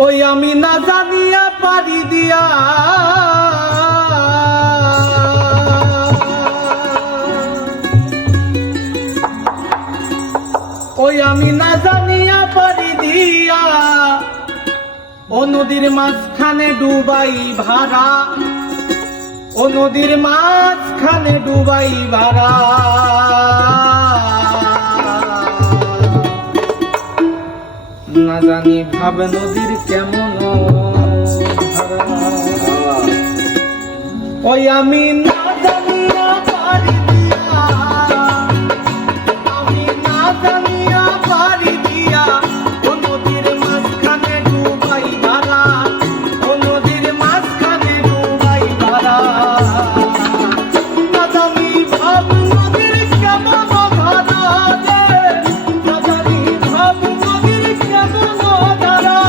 ওই আমি না জানিয়া পারি দিয়া ওই আমি না জানিয়া পারি দিয়া ও নদীর মাঝখানে ডুবাই ভাড়া ও নদীর মাঝখানে ডুবাই ভাড়া না জানি ভাবে নদীর কেমন ওই আমি না জানিয়া পারি দিয়া আমি না জানিয়া পারি দিয়া ও নদীর মাঝখানে ডুবাই ভাড়া ও নদীর মাঝখানে ডুবাই ভাড়া না জানি ভাব নদীর কেমন ধারা না জানি ভাব নদীর কেমন ধারা